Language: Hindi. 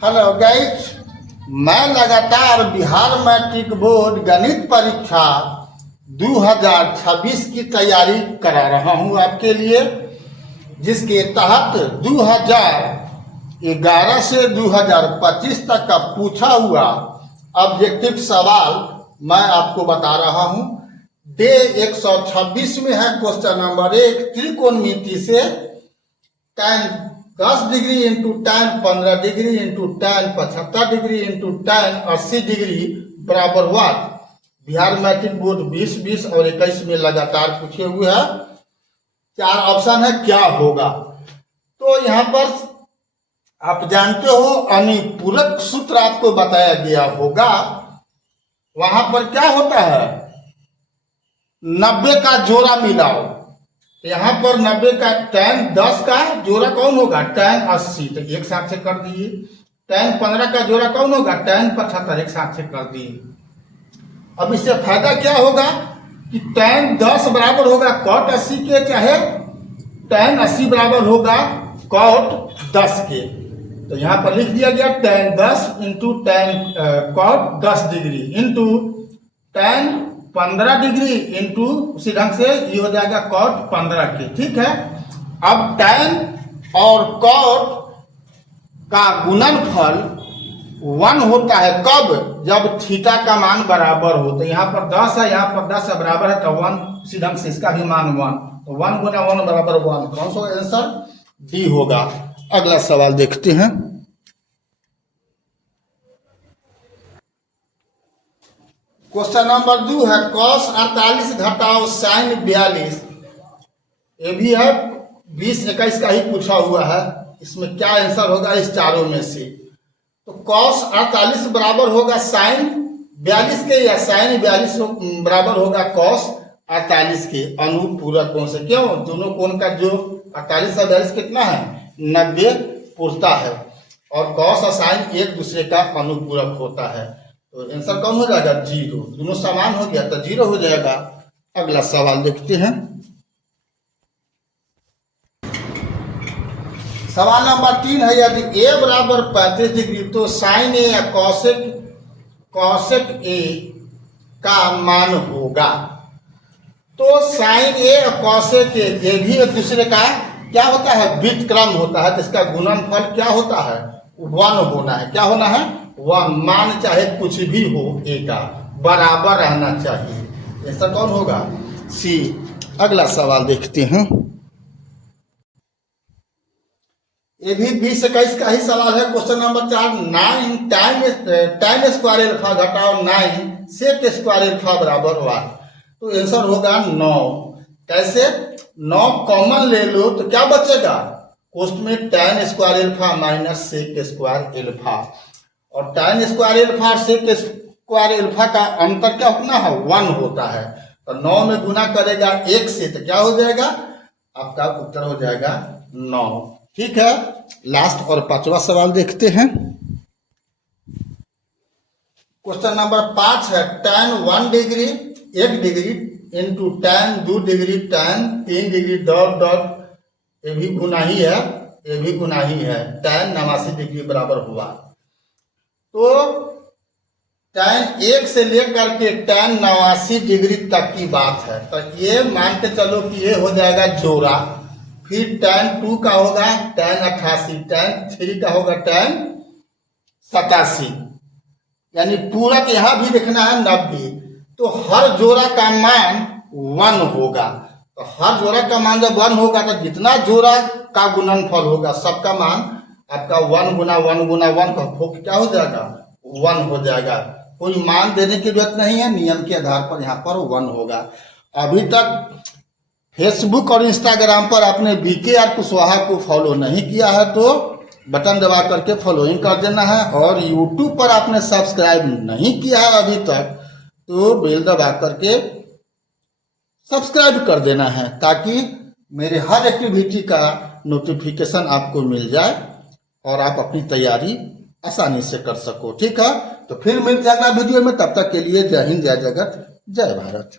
हेलो गाइस, मैं लगातार बिहार मैट्रिक बोर्ड गणित परीक्षा 2026 की तैयारी करा रहा हूं आपके लिए, जिसके तहत 2011 से 2025 तक का पूछा हुआ ऑब्जेक्टिव सवाल मैं आपको बता रहा हूं। डे 126 में है क्वेश्चन नंबर 1, त्रिकोणमिति से tan 10 degree into tan 15 degree into tan 75 degree into tan 80 degree बराबर वाट। बिहार मैट्रिक बोर्ड 2020 और 21 में लगातार पूछे हुए हैं। 4 ऑप्शन है, क्या होगा। तो यहाँ पर आप जानते हो अनुपूरक सूत्र आपको बताया गया होगा। वहां पर क्या होता है, 90 का जोड़ा मिलाओ। यहाँ पर 90 का tan 10 का जोड़ा कौन होगा, tan 80, तो एक साथ से कर दिए। tan 15 का जोड़ा कौन होगा, tan 75, एक साथ से कर दिए। अब इससे फायदा क्या होगा कि tan 10 बराबर होगा cot 80 के, चाहे tan 80 बराबर होगा cot 10 के। तो यहाँ पर लिख दिया गया tan 10 into tan cot 10 degree into tan 15 degree into उसी ढंग से ये हो जाएगा cot 15 के। ठीक है। अब tan और cot का गुणनफल 1 होता है कब, जब थीटा का मान बराबर हो। तो यहाँ पर 10 है, यहाँ पर 10 है, बराबर है, तो 1 उसी ढंग से इसका भी मान 1, तो 1 गुना 1 बराबर 1। कौन सा आंसर डी होगा। अगला सवाल देखते हैं। क्वेश्चन नंबर 2 है cos 48 घटाओ sin 42। ये भी है 20-21 का ही पूछा हुआ है। इसमें क्या आंसर होगा इस चारों में से। तो cos 48 बराबर होगा sin 42 के, या sin 42 बराबर होगा cos 48 के। अनुपूरकों से क्यों, दोनों कोण का जो 48 और 42 कितना है, 90 पूरता है, और cos और sin एक दूसरे का अनुपूरक होता है। तो आंसर कौन हो जाएगा, 0। दोनों समान हो गया तो 0 हो जाएगा। अगला सवाल देखते हैं। सवाल नंबर 3 है, यदि a बराबर 35 डिग्री तो sin a या cosec a का मान होगा। तो sin a और cosec a ये भी एक दूसरे का क्या होता है, व्युत्क्रम होता है। तो इसका गुणनफल क्या होता है, 1 होना है। क्या होना है, 1। मान चाहे कुछ भी हो a का बराबर रहना चाहिए। ऐसा कौन होगा, सी। अगला सवाल देखते हैं। ये भी 20-21 का ही सवाल है। Question number 4, 9 tan square alpha घटाओ 9 sec स्क्वायर अल्फा बराबर 1। तो आंसर होगा 9। कैसे, 9 कॉमन ले लो तो क्या बचेगा, कोष्ट में tan square alpha minus sec square alpha, और tan स्क्वायर अल्फा और sec स्क्वायर अल्फा का अंतर क्या होना है, 1 होता है। तो 9 में गुना करेगा 1 से, तो क्या हो जाएगा, आपका उत्तर हो जाएगा 9। ठीक है। लास्ट और 5वां सवाल देखते हैं। क्वेश्चन नंबर 5 है, tan 1 degree 1 degree into tan 2 degree tan 3 degree dot dot, ये भी गुना ही है, ये भी गुना ही है, tan 89 डिग्री बराबर हुआ। तो tan 1 से लेकर के tan 89 डिग्री तक की बात है। तो ये मान के चलो कि ये हो जाएगा जोड़ा। फिर tan 2 का होगा tan 88, tan 3 का होगा tan 87, यानी पूरा यहाँ भी देखना है 90। तो हर जोड़ा का मान 1 होगा। तो हर जोड़ा का मान जब 1 होगा तो जितना जोड़ा का गुणनफल होगा सबका मान आपका 1 गुना 1 गुना 1 का क्या हो जाएगा, 1 हो जाएगा। कोई मान देने की जरूरत नहीं है, नियम के आधार पर यहाँ पर 1 होगा। अभी तक फेसबुक और इंस्टाग्राम पर आपने BKR कुशवाहा को फॉलो नहीं किया है तो बटन दबा करके फॉलोइंग कर देना है, और यूट्यूब पर आपने सब्सक्राइब नहीं किया है अभी तक तो बेल दबा करके सब्सक्राइब कर देना है, ताकि मेरे हर एक्टिविटी का नोटिफिकेशन आपको मिल जाए और आप अपनी तैयारी आसानी से कर सको। ठीक है। तो फिर मिलते हैं अगला वीडियो में, तब तक के लिए जय हिंद, जय जगत, जय भारत।